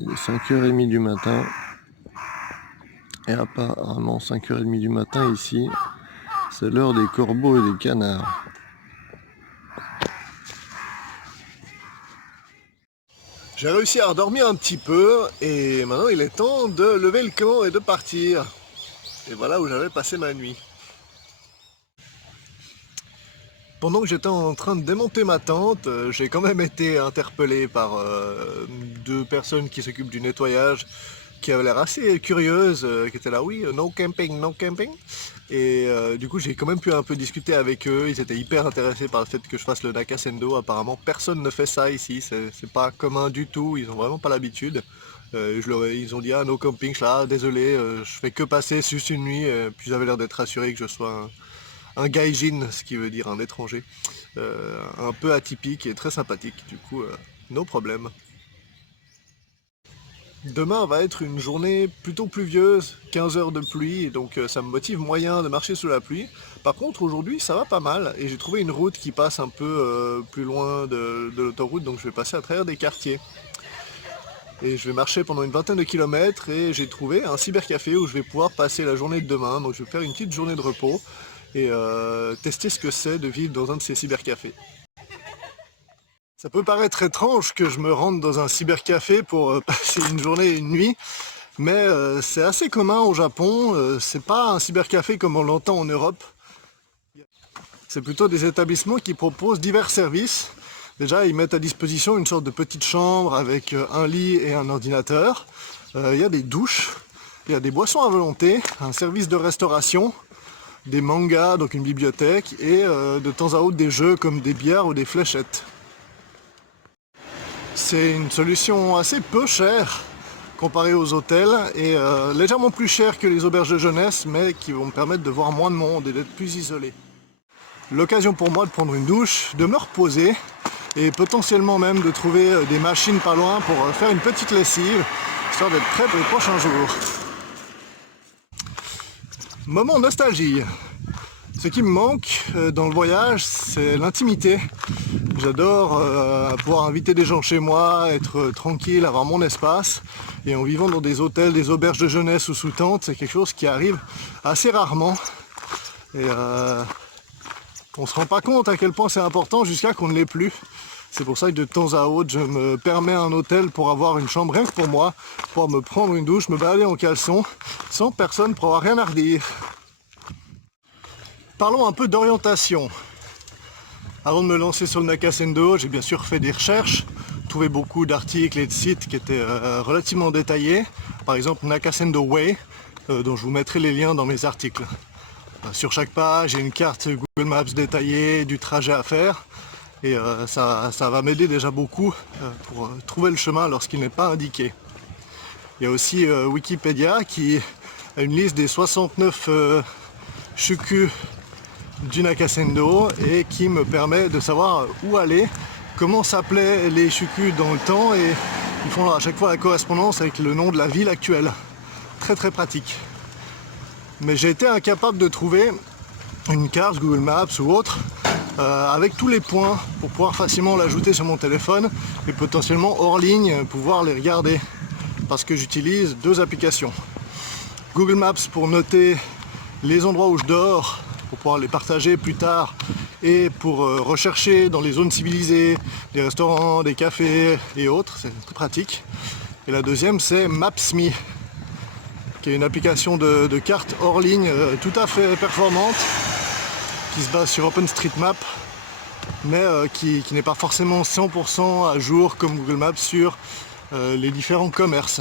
Il est 5h30 du matin. Et apparemment 5h30 du matin ici, c'est l'heure des corbeaux et des canards. J'ai réussi à redormir un petit peu et maintenant il est temps de lever le camp et de partir. Et voilà où j'avais passé ma nuit. Pendant que j'étais en train de démonter ma tente, j'ai quand même été interpellé par deux personnes qui s'occupent du nettoyage, qui avaient l'air assez curieuses, qui étaient là, oui, no camping, no camping. Et du coup, j'ai quand même pu un peu discuter avec eux. Ils étaient hyper intéressés par le fait que je fasse le Nakasendo. Apparemment, personne ne fait ça ici. C'est pas commun du tout. Ils ont vraiment pas l'habitude. Ils ont dit, ah, no camping. Je suis là, ah, désolé, je fais que passer juste une nuit. Puis ils avaient l'air d'être rassurés que je sois un gaijin, ce qui veut dire un étranger. Un peu atypique et très sympathique. Du coup, no problème. Demain va être une journée plutôt pluvieuse, 15 heures de pluie, donc ça me motive moyen de marcher sous la pluie. Par contre aujourd'hui ça va pas mal et j'ai trouvé une route qui passe un peu plus loin de l'autoroute, donc je vais passer à travers des quartiers. Et je vais marcher pendant une vingtaine de kilomètres et j'ai trouvé un cybercafé où je vais pouvoir passer la journée de demain. Donc je vais faire une petite journée de repos et tester ce que c'est de vivre dans un de ces cybercafés. Ça peut paraître étrange que je me rende dans un cybercafé pour passer une journée et une nuit, mais c'est assez commun au Japon. C'est pas un cybercafé comme on l'entend en Europe. C'est plutôt des établissements qui proposent divers services. Déjà, ils mettent à disposition une sorte de petite chambre avec un lit et un ordinateur. Il y a des douches, il y a des boissons à volonté, un service de restauration, des mangas, donc une bibliothèque, et de temps à autre des jeux comme des bières ou des fléchettes. C'est une solution assez peu chère comparée aux hôtels et légèrement plus chère que les auberges de jeunesse, mais qui vont me permettre de voir moins de monde et d'être plus isolé. L'occasion pour moi de prendre une douche, de me reposer et potentiellement même de trouver des machines pas loin pour faire une petite lessive, histoire d'être prêt pour les prochains jours. Moment nostalgie. Ce qui me manque dans le voyage, c'est l'intimité. J'adore pouvoir inviter des gens chez moi, être tranquille, avoir mon espace. Et en vivant dans des hôtels, des auberges de jeunesse ou sous tente, c'est quelque chose qui arrive assez rarement. Et on se rend pas compte à quel point c'est important jusqu'à qu'on ne l'ait plus. C'est pour ça que de temps à autre, je me permets un hôtel pour avoir une chambre rien que pour moi, pour me prendre une douche, me balader en caleçon, sans personne pour avoir rien à redire. Parlons un peu d'orientation. Avant de me lancer sur le Nakasendo, j'ai bien sûr fait des recherches, trouvé beaucoup d'articles et de sites qui étaient relativement détaillés. Par exemple Nakasendo Way, dont je vous mettrai les liens dans mes articles. Sur chaque page, j'ai une carte Google Maps détaillée du trajet à faire. Et ça va m'aider déjà beaucoup pour trouver le chemin lorsqu'il n'est pas indiqué. Il y a aussi Wikipédia qui a une liste des 69 shuku du Nakasendo et qui me permet de savoir où aller, comment s'appelaient les shuku dans le temps, et ils font à chaque fois la correspondance avec le nom de la ville actuelle. Très très pratique. Mais j'ai été incapable de trouver une carte Google Maps ou autre avec tous les points pour pouvoir facilement l'ajouter sur mon téléphone et potentiellement hors ligne pouvoir les regarder, parce que j'utilise deux applications. Google Maps pour noter les endroits où je dors, pour pouvoir les partager plus tard, et pour rechercher dans les zones civilisées, des restaurants, des cafés et autres, c'est très pratique. Et la deuxième, c'est Maps.me, qui est une application de carte hors ligne tout à fait performante, qui se base sur OpenStreetMap, mais qui n'est pas forcément 100% à jour comme Google Maps sur les différents commerces.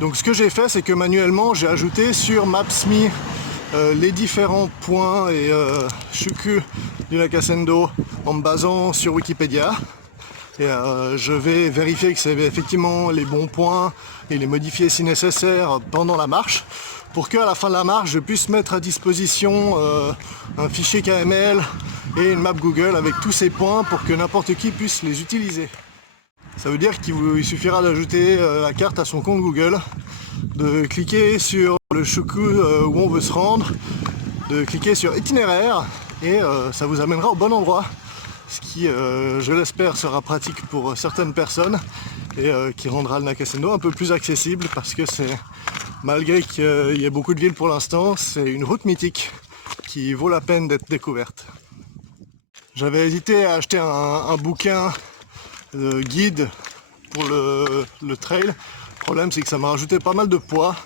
Donc ce que j'ai fait, c'est que manuellement j'ai ajouté sur Maps.me les différents points et shuku du Nakasendo en me basant sur Wikipédia. Et je vais vérifier que c'est effectivement les bons points et les modifier si nécessaire pendant la marche, pour qu'à la fin de la marche je puisse mettre à disposition un fichier KML et une map Google avec tous ces points pour que n'importe qui puisse les utiliser. Ça veut dire qu'il suffira d'ajouter la carte à son compte Google, de cliquer sur le shuku où on veut se rendre, de cliquer sur itinéraire et ça vous amènera au bon endroit. ce qui, je l'espère, sera pratique pour certaines personnes et qui rendra le Nakasendo un peu plus accessible parce que c'est, malgré qu'il y ait beaucoup de villes pour l'instant, c'est une route mythique qui vaut la peine d'être découverte. J'avais hésité à acheter un bouquin guide pour le trail. Le problème, c'est que ça m'a rajouté pas mal de poids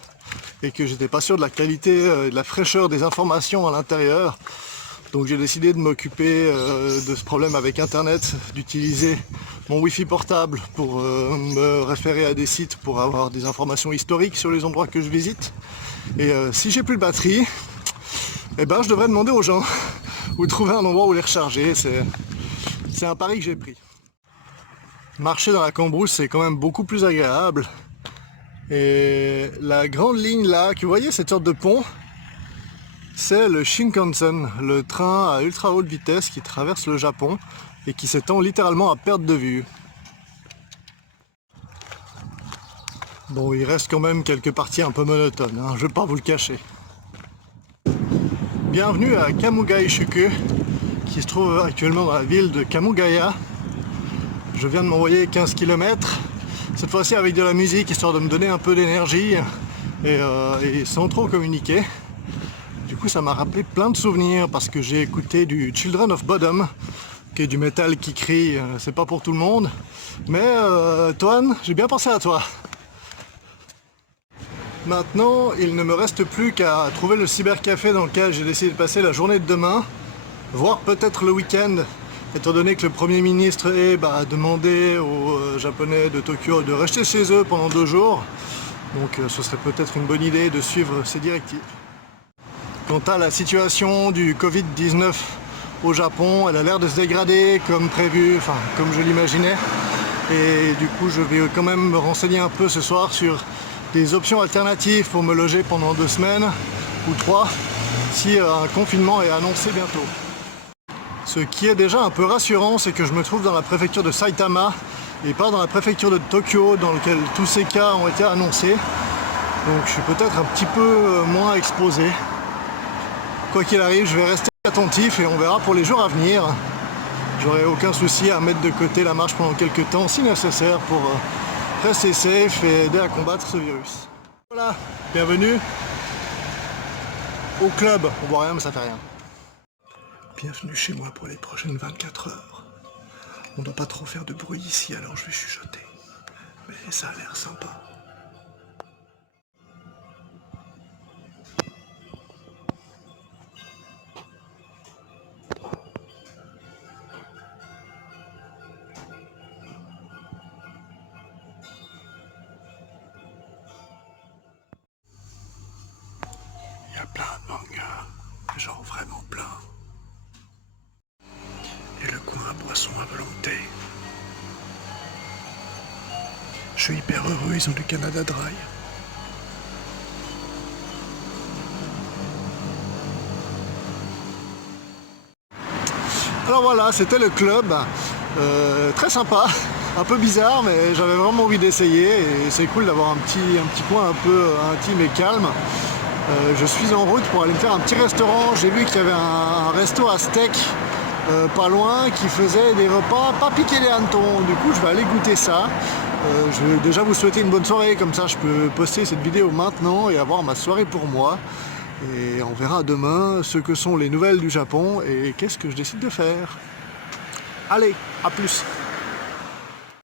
et que j'étais pas sûr de la qualité et de la fraîcheur des informations à l'intérieur. Donc j'ai décidé de m'occuper de ce problème avec internet, d'utiliser mon wifi portable pour me référer à des sites pour avoir des informations historiques sur les endroits que je visite. Et si j'ai plus de batterie, eh ben je devrais demander aux gens ou trouver un endroit où les recharger. C'est un pari que j'ai pris. Marcher dans la cambrousse, c'est quand même beaucoup plus agréable. Et la grande ligne là, que vous voyez, cette sorte de pont, c'est le Shinkansen, le train à ultra haute vitesse qui traverse le Japon et qui s'étend littéralement à perte de vue. Bon, il reste quand même quelques parties un peu monotones, hein, je ne vais pas vous le cacher. Bienvenue à Kamugai-shuku, qui se trouve actuellement dans la ville de Kamugaya. Je viens de m'envoyer 15 km, cette fois-ci avec de la musique, histoire de me donner un peu d'énergie et sans trop communiquer. Du coup, ça m'a rappelé plein de souvenirs parce que j'ai écouté du Children of Bodom, qui est du métal qui crie, c'est pas pour tout le monde. Mais Toine, j'ai bien pensé à toi. Maintenant, il ne me reste plus qu'à trouver le cybercafé dans lequel j'ai décidé de passer la journée de demain, voire peut-être le week-end, étant donné que le Premier ministre a demandé aux Japonais de Tokyo de rester chez eux pendant 2 jours. Donc ce serait peut-être une bonne idée de suivre ces directives. Quant à la situation du Covid-19 au Japon, elle a l'air de se dégrader comme prévu, enfin comme je l'imaginais. Et du coup, je vais quand même me renseigner un peu ce soir sur des options alternatives pour me loger pendant 2 semaines ou 3 si un confinement est annoncé bientôt. Ce qui est déjà un peu rassurant, c'est que je me trouve dans la préfecture de Saitama et pas dans la préfecture de Tokyo dans laquelle tous ces cas ont été annoncés. Donc je suis peut-être un petit peu moins exposé. Quoi qu'il arrive, je vais rester attentif et on verra pour les jours à venir. J'aurai aucun souci à mettre de côté la marche pendant quelques temps si nécessaire pour rester safe et aider à combattre ce virus. Voilà, bienvenue au club. On voit rien mais ça fait rien. Bienvenue chez moi pour les prochaines 24 heures. On ne doit pas trop faire de bruit ici alors je vais chuchoter. Mais ça a l'air sympa. Il y a plein de mangas, genre vraiment plein. Et le coin à boisson à volonté. Je suis hyper heureux, ils ont du Canada Dry. Alors voilà, c'était le club, très sympa, un peu bizarre mais j'avais vraiment envie d'essayer et c'est cool d'avoir un petit coin un peu intime et calme. Je suis en route pour aller me faire un petit restaurant, j'ai vu qu'il y avait un resto à steak pas loin qui faisait des repas pas piqués les hannetons, du coup je vais aller goûter ça. Je vais déjà vous souhaiter une bonne soirée, comme ça je peux poster cette vidéo maintenant et avoir ma soirée pour moi. Et on verra demain ce que sont les nouvelles du Japon et qu'est-ce que je décide de faire. Allez, à plus!